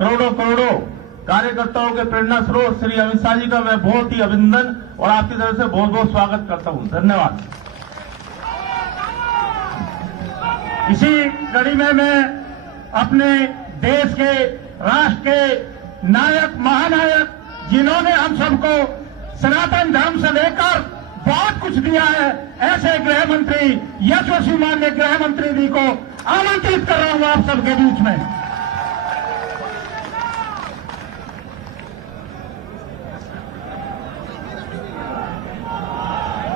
करोड़ों करोड़ों कार्यकर्ताओं के प्रेरणा स्रोत श्री अमित शाह जी का मैं बहुत ही अभिनंदन और आपकी तरफ से बहुत बहुत स्वागत करता हूं। धन्यवाद। इसी कड़ी में मैं अपने देश के, राष्ट्र के नायक, महानायक, जिन्होंने हम सबको सनातन धर्म से लेकर बहुत कुछ दिया है, ऐसे गृह मंत्री, यशस्वी माननीय गृह मंत्री जी को आमंत्रित कर रहा हूं आप सबके बीच में।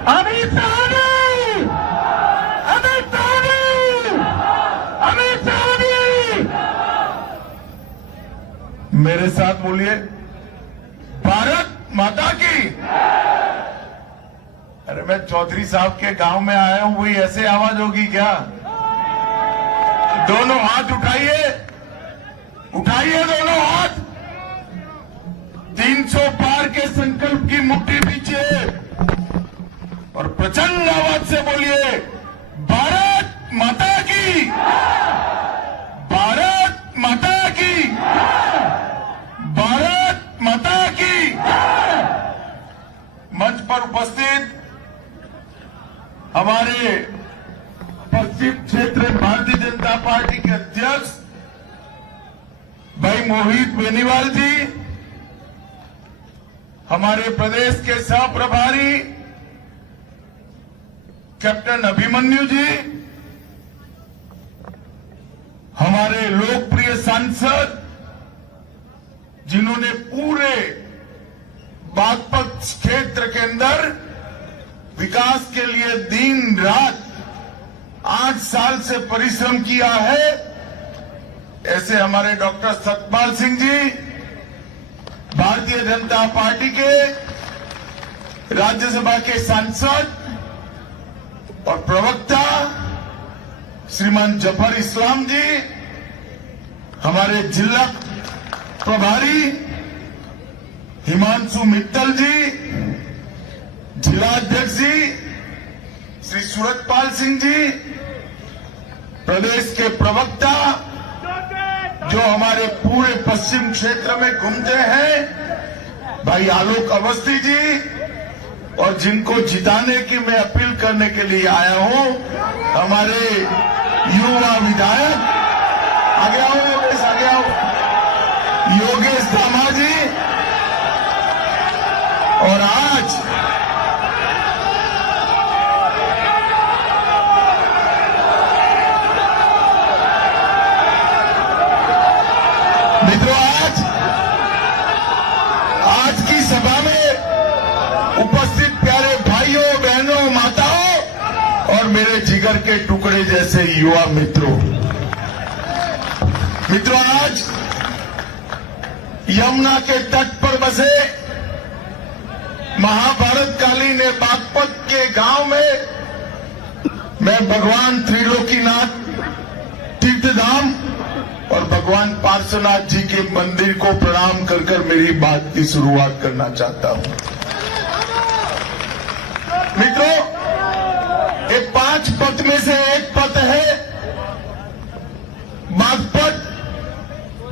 अमित शाह जी, अमित शाह जी, अमित शाह जी, मेरे साथ बोलिए, भारत माता की। अरे मैं चौधरी साहब के गांव में आया हूं, वही ऐसे आवाज होगी क्या? दोनों हाथ उठाइए, उठाइए दोनों हाथ। 300 पार के संकल्प की मुट्ठी पीछे और प्रचंड आवाज से बोलिए, भारत माता की, भारत माता की, भारत माता की। मंच पर उपस्थित हमारे पश्चिम क्षेत्र भारतीय जनता पार्टी के अध्यक्ष भाई मोहित बेनीवाल जी, हमारे प्रदेश के सह प्रभारी कैप्टन अभिमन्यु जी, हमारे लोकप्रिय सांसद जिन्होंने पूरे बागपत क्षेत्र के अंदर विकास के लिए दिन रात 8 साल से परिश्रम किया है, ऐसे हमारे डॉक्टर सतपाल सिंह जी, भारतीय जनता पार्टी के राज्यसभा के सांसद और प्रवक्ता श्रीमान जफर इस्लाम जी, हमारे जिला प्रभारी हिमांशु मित्तल जी, जिलाध्यक्ष जी श्री सूरजपाल सिंह जी, प्रदेश के प्रवक्ता जो हमारे पूरे पश्चिम क्षेत्र में घूमते हैं भाई आलोक अवस्थी जी, और जिनको जिताने की मैं अपील करने के लिए आया हूं, हमारे युवा विधायक, आगे आओ योगेश, आगे आओ, योगेश दामा जी। और आज मित्रों, आज की सभा में उपस्थित प्यारे भाइयों, बहनों, माताओं और मेरे जिगर के टुकड़े जैसे युवा मित्रों, आज यमुना के तट पर बसे महाभारत कालीन बागपत के गांव में मैं भगवान त्रिलोकीनाथ तीर्थधाम और भगवान पार्श्वनाथ जी के मंदिर को प्रणाम कर कर मेरी बात की शुरुआत करना चाहता हूं। मित्रों, ये 5 पथ में से एक पथ है बागपत,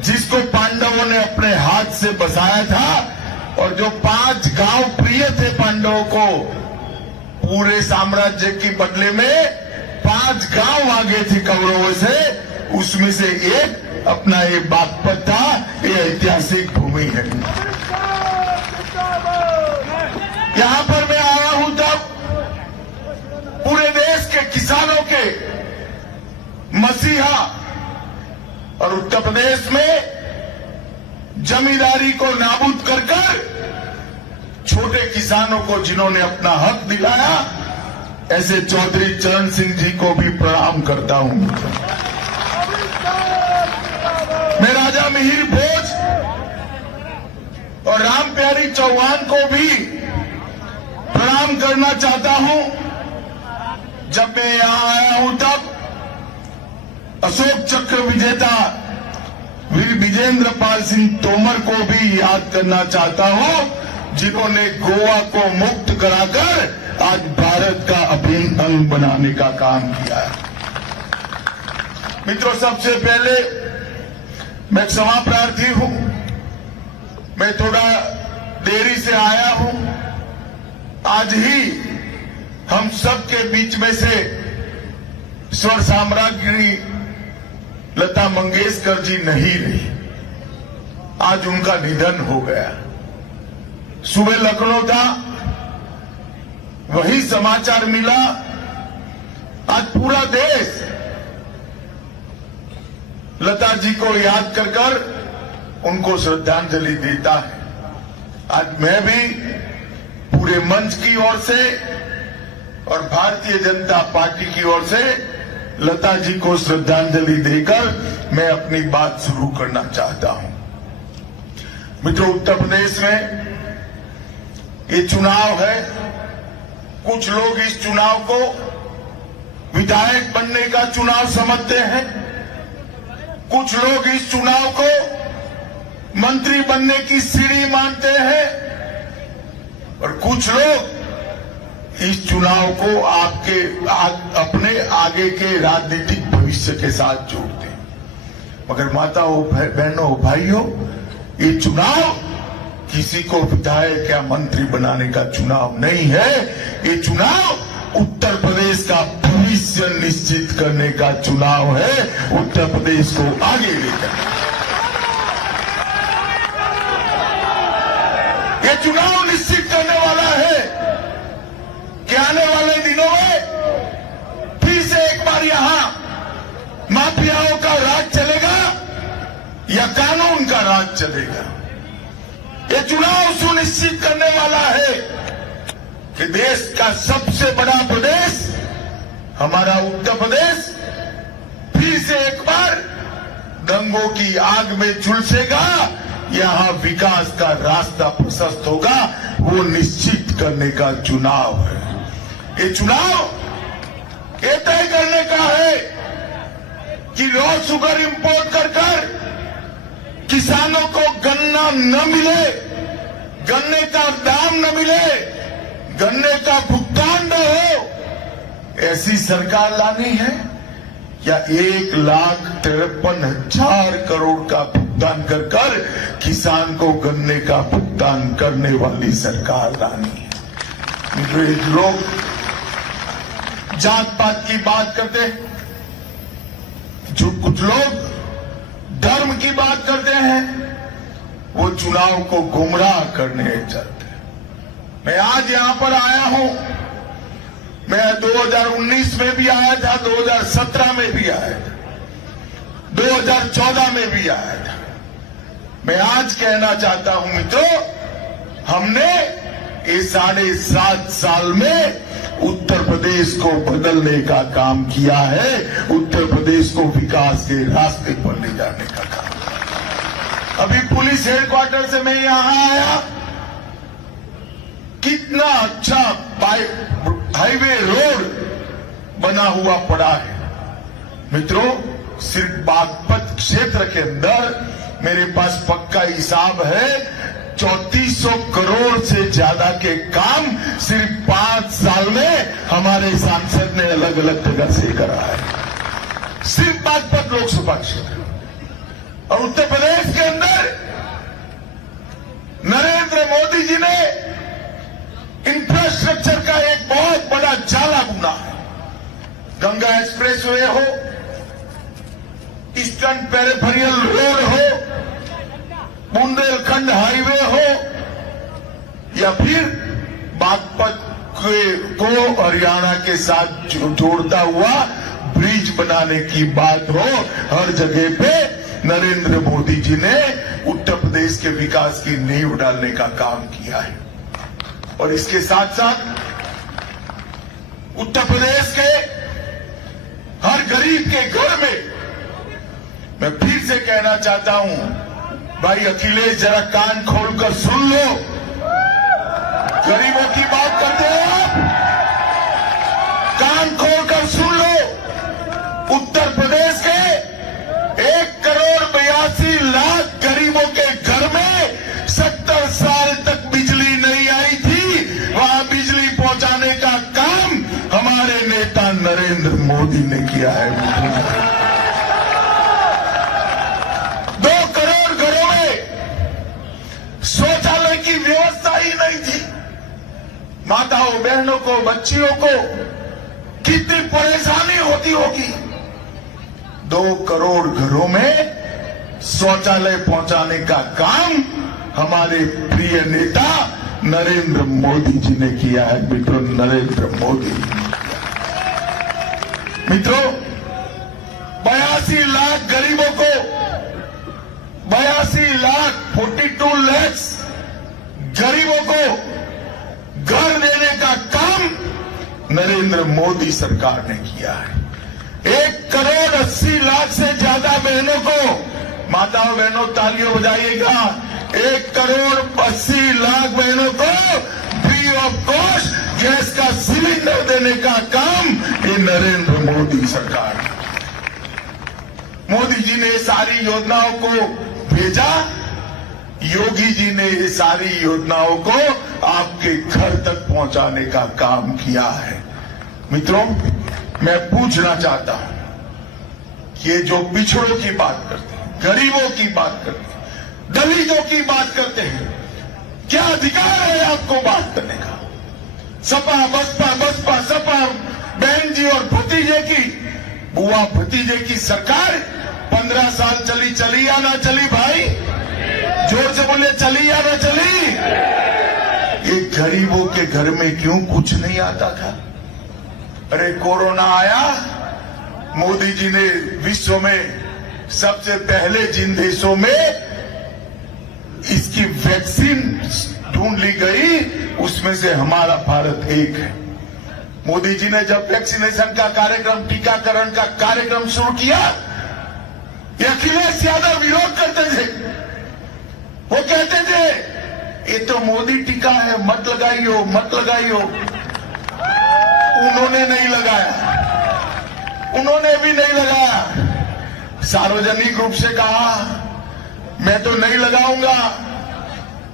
जिसको पांडवों ने अपने हाथ से बसाया था और जो 5 गांव प्रिय थे पांडवों को, पूरे साम्राज्य के बदले में 5 गांव आगे थे कौरवों से, उसमें से एक अपना ये बागपत था। ये ऐतिहासिक भूमि है। यहां पर मैं आया हूं तब पूरे देश के किसानों के मसीहा और उत्तर प्रदेश में जमींदारी को नाबूद कर कर छोटे किसानों को जिन्होंने अपना हक दिलाया, ऐसे चौधरी चरण सिंह जी को भी प्रणाम करता हूं। मैं राजा मिहिर भोज और राम प्यारी चौहान को भी प्रणाम करना चाहता हूं। जब मैं यहां आया हूं तब अशोक चक्र विजेता वीर विजेंद्र पाल सिंह तोमर को भी याद करना चाहता हूं, जिन्होंने गोवा को मुक्त कराकर आज भारत का अभिन्न अंग बनाने का काम किया है। मित्रों, सबसे पहले मैं क्षमा प्रार्थी हूं, मैं थोड़ा देरी से आया हूं। आज ही हम सबके बीच में से स्वर साम्राज्ञी लता मंगेशकर जी नहीं रही। आज उनका निधन हो गया। सुबह लखनऊ था, वही समाचार मिला। आज पूरा देश लता जी को याद कर कर उनको श्रद्धांजलि देता है। आज मैं भी पूरे मंच की ओर से और भारतीय जनता पार्टी की ओर से लता जी को श्रद्धांजलि देकर मैं अपनी बात शुरू करना चाहता हूं। मित्रों, उत्तर प्रदेश में ये चुनाव है। कुछ लोग इस चुनाव को विधायक बनने का चुनाव समझते हैं, कुछ लोग इस चुनाव को मंत्री बनने की सीढ़ी मानते हैं और कुछ लोग इस चुनाव को अपने आगे के राजनीतिक भविष्य के साथ जोड़ते हैं। मगर माताओं, बहनों, भाइयों, ये चुनाव किसी को विधायक या मंत्री बनाने का चुनाव नहीं है। ये चुनाव उत्तर प्रदेश का भविष्य निश्चित करने का चुनाव है, उत्तर प्रदेश को आगे लेकर। ये चुनाव निश्चित करने वाला है कि आने वाले दिनों में फिर से एक बार यहां माफियाओं का राज चलेगा या कानून का राज चलेगा। ये चुनाव सुनिश्चित करने वाला है कि देश का सबसे बड़ा प्रदेश हमारा उत्तर प्रदेश फिर से एक बार दंगों की आग में झुलसेगा, यहां विकास का रास्ता प्रशस्त होगा, वो निश्चित करने का चुनाव है। ये चुनाव ये तय करने का है कि रॉ शुगर इंपोर्ट कर किसानों को गन्ना न मिले, गन्ने का दाम न मिले, गन्ने का भुगतान न हो, ऐसी सरकार लानी है या 1,53,000 करोड़ का भुगतान कर किसान को गन्ने का भुगतान करने वाली सरकार लानी है। लोग जात पात की बात करते हैं, जो कुछ लोग धर्म की बात करते हैं, वो चुनाव को गुमराह करने चलते हैं। मैं आज यहां पर आया हूं, मैं 2019 में भी आया था, 2017 में भी आया था, 2014 में भी आया था। मैं आज कहना चाहता हूं मित्रों, हमने ये 7.5 साल में उत्तर प्रदेश को बदलने का काम किया है, उत्तर प्रदेश को विकास के रास्ते पर ले जाने का काम। अभी पुलिस हेडक्वार्टर से मैं यहां आया, कितना अच्छा हाईवे रोड बना हुआ पड़ा है। मित्रों, सिर्फ बागपत क्षेत्र के अंदर मेरे पास पक्का हिसाब है, 3400 करोड़ से ज्यादा के काम सिर्फ 5 साल में हमारे सांसद ने अलग अलग जगह से करा है, सिर्फ बागपत लोकसभा क्षेत्र। और उत्तर प्रदेश के अंदर नरेंद्र मोदी जी ने इंफ्रास्ट्रक्चर का एक बहुत बड़ा जाला बुना है। गंगा एक्सप्रेसवे हो, ईस्टर्न पेरिफेरियल रोड हो, बुंदेलखंड हाईवे हो, या फिर बागपत को हरियाणा के साथ जोड़ता हुआ ब्रिज बनाने की बात हो, हर जगह पे नरेंद्र मोदी जी ने उत्तर प्रदेश के विकास की नींव डालने का काम किया है। और इसके साथ साथ उत्तर प्रदेश के हर गरीब के घर में, मैं फिर से कहना चाहता हूं, भाई अखिलेश, जरा कान खोलकर सुन लो, गरीबों की बात करते हो आप, कान खोलकर सुन लो। उत्तर प्रदेश के 1,82,00,000 गरीबों के घर में 70 साल तक बिजली नहीं आई थी, वहां बिजली पहुंचाने का काम हमारे नेता नरेंद्र मोदी ने किया है। 2 नहीं थी। माताओं बहनों को, बच्चियों को कितनी परेशानी होती होगी। 2 करोड़ घरों में शौचालय पहुंचाने का काम हमारे प्रिय नेता नरेंद्र मोदी जी ने किया है। मित्रों, नरेंद्र मोदी मित्रों, 82 लाख गरीबों को 42 लाख गरीबों को घर देने का काम नरेंद्र मोदी सरकार ने किया है। 1 करोड़ 80 लाख से ज्यादा बहनों को, माताओं बहनों तालियों बजाइएगा, 1 करोड़ 80 लाख बहनों को फ्री ऑफ कॉस्ट गैस का सिलेंडर देने का काम ये नरेंद्र मोदी सरकार ने। मोदी जी ने सारी योजनाओं को भेजा, योगी जी ने ये सारी योजनाओं को आपके घर तक पहुंचाने का काम किया है। मित्रों, मैं पूछना चाहता हूं कि ये जो पिछड़ों की बात करते हैं, गरीबों की बात करते हैं, दलितों की बात करते हैं, क्या अधिकार है आपको बात करने का? सपा बसपा सपा बहन जी और भतीजे की, बुआ भतीजे की सरकार 15 साल चली या ना चली? भाई जोर से बोले, चली या ना चली? ये गरीबों के घर में क्यों कुछ नहीं आता था? अरे कोरोना आया, मोदी जी ने विश्व में सबसे पहले जिन देशों में इसकी वैक्सीन ढूंढ ली गई उसमें से हमारा भारत एक है। मोदी जी ने जब वैक्सीनेशन का कार्यक्रम, टीकाकरण का कार्यक्रम शुरू किया, ये अखिलेश यादव विरोध करते थे। वो कहते थे ये तो मोदी टीका है, मत लगाइयो मत लगाइयो। उन्होंने नहीं लगाया, उन्होंने भी नहीं लगाया। सार्वजनिक रूप से कहा मैं तो नहीं लगाऊंगा,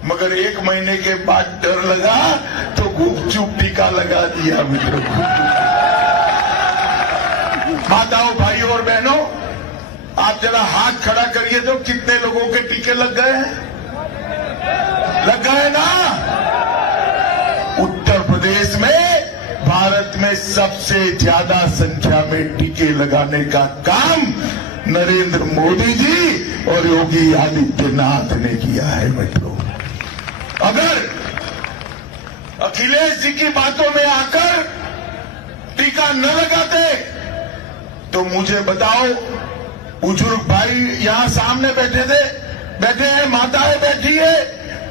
मगर 1 महीने के बाद डर लगा तो गुपचुप टीका लगा दिया। मित्रों, माताओं भाइयों और बहनों, आप जरा हाथ खड़ा करिए तो कितने लोगों के टीके लग गए हैं? लग गए ना? उत्तर प्रदेश में भारत में सबसे ज्यादा संख्या में टीके लगाने का काम नरेंद्र मोदी जी और योगी आदित्यनाथ ने किया है। मित्रों, अगर अखिलेश जी की बातों में आकर टीका न लगाते तो मुझे बताओ, बुजुर्ग भाई यहां सामने बैठे हैं, माताएं बैठी है,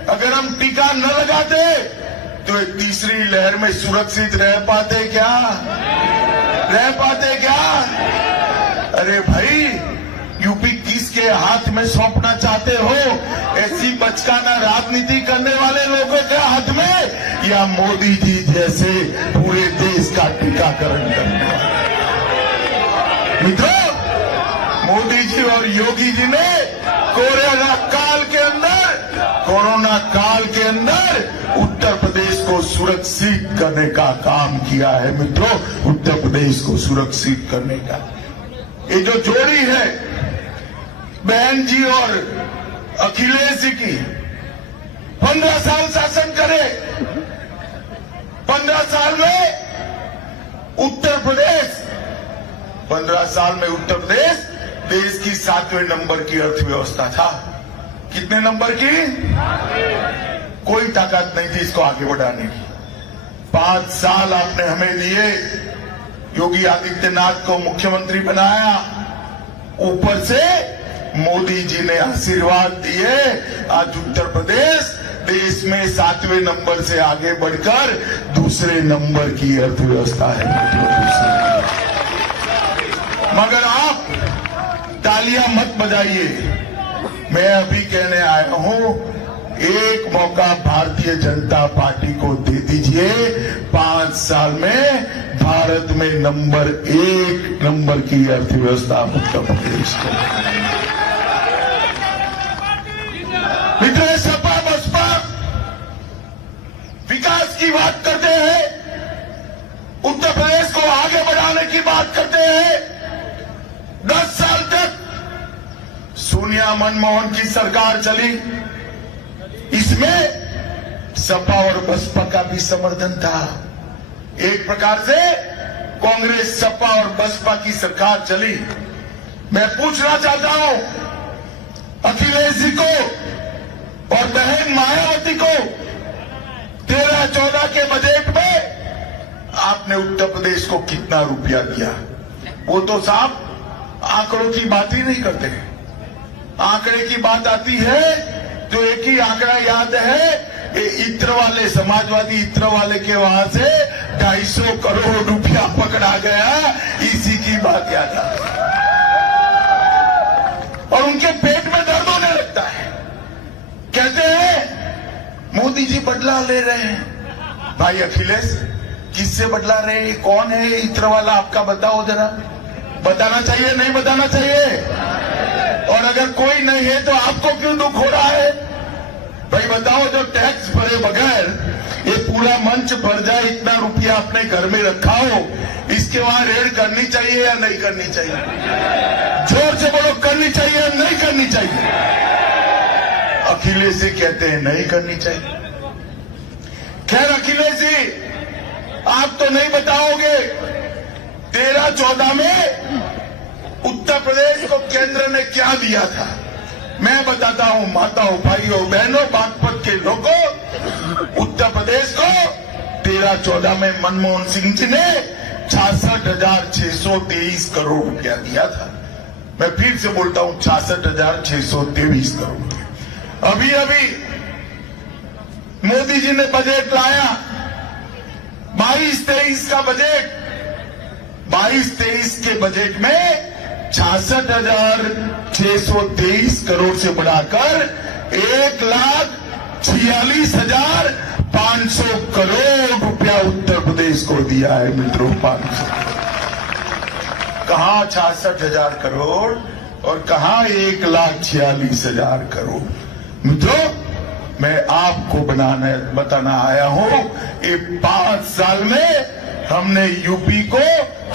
अगर हम टीका न लगाते तो एक तीसरी लहर में सुरक्षित रह पाते क्या? रह पाते क्या? अरे भाई, यूपी किसके हाथ में सौंपना चाहते हो? ऐसी बचकाना राजनीति करने वाले लोगों के हाथ में, या मोदी जी जैसे पूरे देश का टीकाकरण करने वाले? मित्रों, मोदी जी और योगी जी ने कोरोना काल के अंदर उत्तर प्रदेश को सुरक्षित करने का काम किया है। मित्रों, उत्तर प्रदेश को सुरक्षित करने का ये जो जोड़ी है बहन जी और अखिलेश जी की, 15 साल शासन करे, 15 साल में उत्तर प्रदेश 15 साल में उत्तर प्रदेश देश की 7वें नंबर की अर्थव्यवस्था था। कितने नंबर की? कोई ताकत नहीं थी इसको आगे बढ़ाने की। 5 साल आपने हमें दिए, योगी आदित्यनाथ को मुख्यमंत्री बनाया, ऊपर से मोदी जी ने आशीर्वाद दिए। आज उत्तर प्रदेश देश में 7वें नंबर से आगे बढ़कर दूसरे नंबर की अर्थव्यवस्था है। मगर आप तालियां मत बजाइए, मैं अभी कहने आया हूं, एक मौका भारतीय जनता पार्टी को दे दीजिए। 5 साल में भारत में नंबर 1 नंबर की अर्थव्यवस्था उत्तर प्रदेश को। मित्रों, सपा बसपा विकास की बात करते हैं, उत्तर प्रदेश को आगे बढ़ाने की बात करते हैं। 10 साल तक सोनिया मनमोहन की सरकार चली, इसमें सपा और बसपा का भी समर्थन था। एक प्रकार से कांग्रेस, सपा और बसपा की सरकार चली। मैं पूछना चाहता हूं अखिलेश जी को और बहन मायावती को, 13-14 के बजट में आपने उत्तर प्रदेश को कितना रुपया दिया? वो तो साहब आंकड़ों की बात ही नहीं करते। आंकड़े की बात आती है तो एक ही आंकड़ा याद है, ये इत्र वाले, समाजवादी इत्र वाले के वहां से 250 करोड़ रुपया पकड़ा गया, इसी की बात याद आती है। और उनके पेट में दर्द होने लगता है। कहते हैं मोदी जी बदला ले रहे हैं। भाई अखिलेश, किससे बदला रहे हैं? कौन है ये इत्र वाला? आपका बताओ जरा। बताना चाहिए, नहीं बताना चाहिए? और अगर कोई नहीं है तो आपको क्यों दुख हो रहा है? भाई बताओ, जो टैक्स भरे बगैर ये पूरा मंच भर जाए, इतना रुपया अपने घर में रखा हो, इसके वहां रेड करनी चाहिए या नहीं करनी चाहिए? जोर से बोलो, करनी चाहिए या नहीं करनी चाहिए? अखिलेश जी कहते हैं नहीं करनी चाहिए। खैर अखिलेश जी, आप तो नहीं बताओगे 13-14 में उत्तर प्रदेश को केंद्र ने क्या दिया था। मैं बताता हूं माताओं, भाइयों, बहनों, बागपत के लोगों, उत्तर प्रदेश को 13-14 में मनमोहन सिंह जी ने 66,623 करोड़ रुपया दिया था। मैं फिर से बोलता हूं, 66,623 करोड़ रुपया। अभी अभी मोदी जी ने बजट लाया, 22-23 का बजट। 22-23 के बजट में 66,623 करोड़ से बढ़ाकर 1,46,500 करोड़ रुपया उत्तर प्रदेश को दिया है। मित्रों, 500 कहां 66,000 करोड़ और कहां 1,46,000 करोड़। मित्रों, मैं आपको बताना आया हूं, ये 5 साल में हमने यूपी को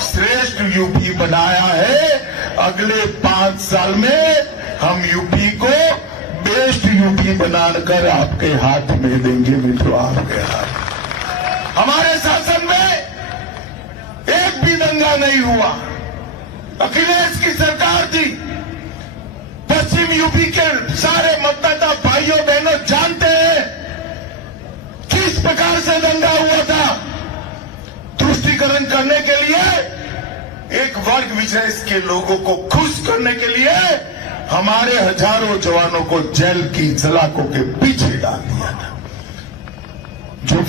श्रेष्ठ यूपी बनाया है। अगले 5 साल में हम यूपी को बेस्ट यूपी बनाकर आपके हाथ में देंगे। मित्रों, आपके हाथ। हमारे शासन में एक भी दंगा नहीं हुआ। अखिलेश की सरकार थी। पश्चिम यूपी के सारे मतदाता भाइयों बहनों जानते हैं किस प्रकार से दंगा हुआ था। तुष्टीकरण करने के लिए, एक वर्ग विशेष के लोगों को खुश करने के लिए हमारे हजारों जवानों को जेल की सलाखों के पीछे डाल दिया था। जो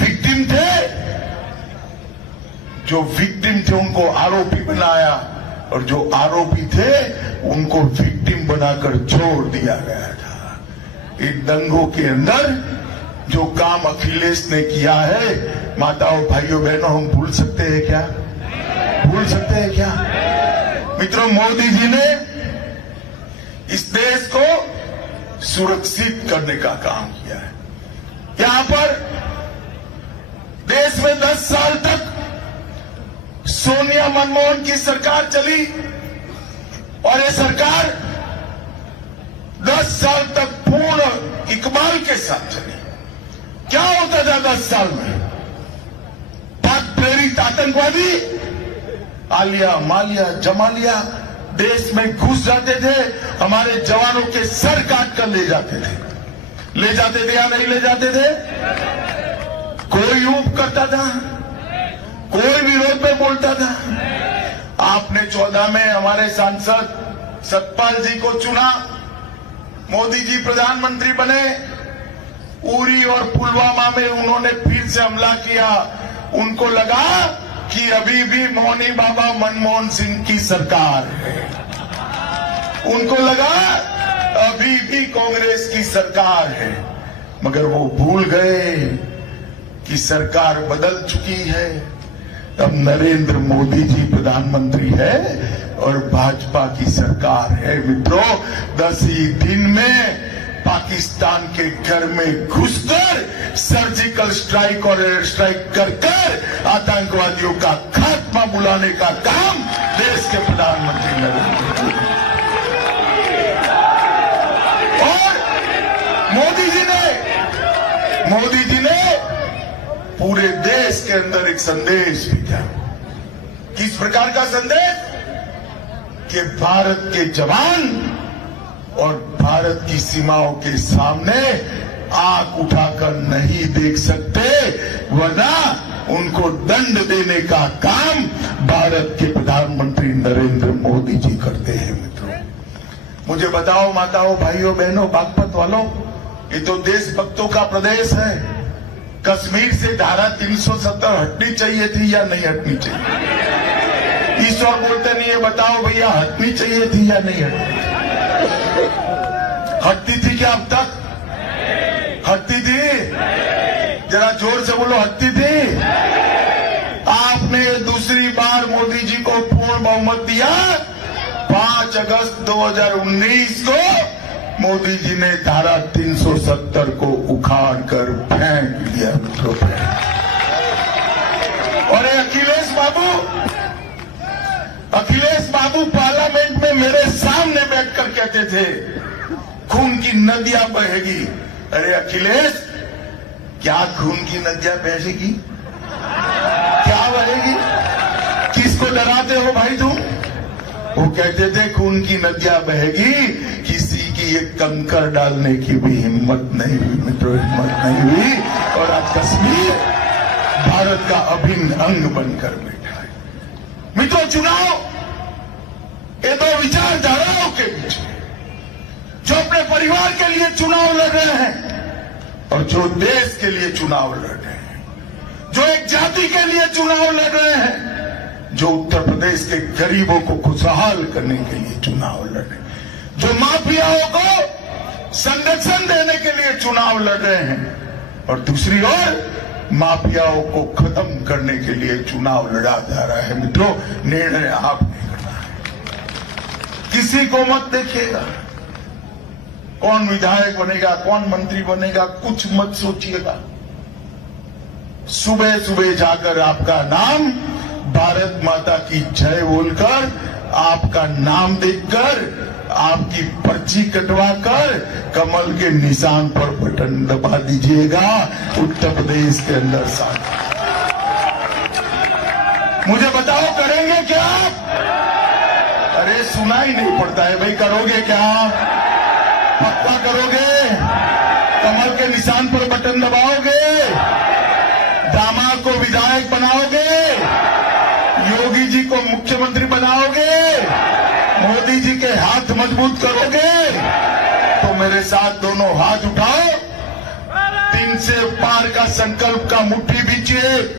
विक्टिम थे उनको आरोपी बनाया, और जो आरोपी थे उनको विक्टिम बनाकर छोड़ दिया गया था। इन दंगों के अंदर जो काम अखिलेश ने किया है, माताओं, भाइयों, बहनों, हम भूल सकते हैं क्या? भूल सकते हैं क्या? मित्रों, मोदी जी ने इस देश को सुरक्षित करने का काम किया है। यहां पर देश में 10 साल तक सोनिया मनमोहन की सरकार चली, और ये सरकार 10 साल तक पूर्ण इकबाल के साथ चली। क्या होता था 10 साल में? पाक प्रेरित आतंकवादी आलिया, मालिया, जमालिया देश में घुस जाते थे, हमारे जवानों के सर काट कर ले जाते थे। ले जाते थे या नहीं ले जाते थे? कोई ऊप करता था? कोई विरोध में बोलता था? आपने 14 में हमारे सांसद सतपाल जी को चुना, मोदी जी प्रधानमंत्री बने, उरी और पुलवामा में उन्होंने फिर से हमला किया। उनको लगा कि अभी भी मौनी बाबा मनमोहन सिंह की सरकार है, उनको लगा अभी भी कांग्रेस की सरकार है, मगर वो भूल गए कि सरकार बदल चुकी है। अब नरेंद्र मोदी जी प्रधानमंत्री है और भाजपा की सरकार है। मित्रों, 10 ही दिन में पाकिस्तान के घर में घुसकर सर्जिकल स्ट्राइक और एयर स्ट्राइक कर आतंकवादियों का खात्मा बुलाने का काम देश के प्रधानमंत्री नरेंद्र मोदी। और मोदी जी ने पूरे देश के अंदर एक संदेश भेजा। किस प्रकार का संदेश? कि भारत के जवान और भारत की सीमाओं के सामने आंख उठाकर नहीं देख सकते, वरना उनको दंड देने का काम भारत के प्रधानमंत्री नरेंद्र मोदी जी करते हैं। मित्रों, मुझे बताओ माताओं, भाइयों, बहनों, बागपत वालों, ये तो देशभक्तों का प्रदेश है। कश्मीर से धारा 370 हटनी चाहिए थी या नहीं हटनी चाहिए? ईश्वर बोलते नहीं है, बताओ भैया हटनी चाहिए थी या नहीं हटती थी क्या अब तक? हटती थी? जरा जोर से बोलो, हटती थी? आपने दूसरी बार मोदी जी को पूर्ण बहुमत दिया। 5 अगस्त 2019 को मोदी जी ने धारा 370 को उखाड़ कर फेंक दिया। और अखिलेश बाबू पार्लियामेंट में मेरे सामने बैठकर कहते थे खून की नदियां बहेगी। अरे अखिलेश, क्या खून की नदियां बहेगी? क्या बहेगी? किसको डराते हो भाई तुम? वो कहते थे खून की नदियां बहेगी, किसी की एक कंकर डालने की भी हिम्मत नहीं हुई। मित्रों, हिम्मत नहीं हुई, और आज कश्मीर भारत का अभिन्न अंग बनकर बैठा है। मित्रों, चुनाव ये दो विचारधाराओं के बीच में, जो अपने परिवार के लिए चुनाव लड़ रहे हैं और जो देश के लिए चुनाव लड़ रहे हैं, जो एक जाति के लिए चुनाव लड़ रहे हैं, जो उत्तर प्रदेश के गरीबों को खुशहाल करने के लिए चुनाव लड़ रहे हैं, जो माफियाओं को संरक्षण देने के लिए चुनाव लड़ रहे हैं, और दूसरी ओर माफियाओं को खत्म करने के लिए चुनाव लड़ा जा रहा है। मित्रों, निर्णय आपने करना है। किसी को मत देखिएगा कौन विधायक बनेगा, कौन मंत्री बनेगा, कुछ मत सोचिएगा। सुबह सुबह जाकर आपका नाम भारत माता की जय बोलकर, आपका नाम देखकर, आपकी पर्ची कटवाकर कमल के निशान पर बटन दबा दीजिएगा उत्तर प्रदेश के अंदर। साथ मुझे बताओ, करेंगे क्या आप? अरे सुना ही नहीं पड़ता है भाई। करोगे क्या? पक्का करोगे? कमल के निशान पर बटन दबाओगे? दामाद को विधायक बनाओगे? योगी जी को मुख्यमंत्री बनाओगे? मोदी जी के हाथ मजबूत करोगे? तो मेरे साथ दोनों हाथ उठाओ, 3 से पार का संकल्प का मुट्ठी बीचिए।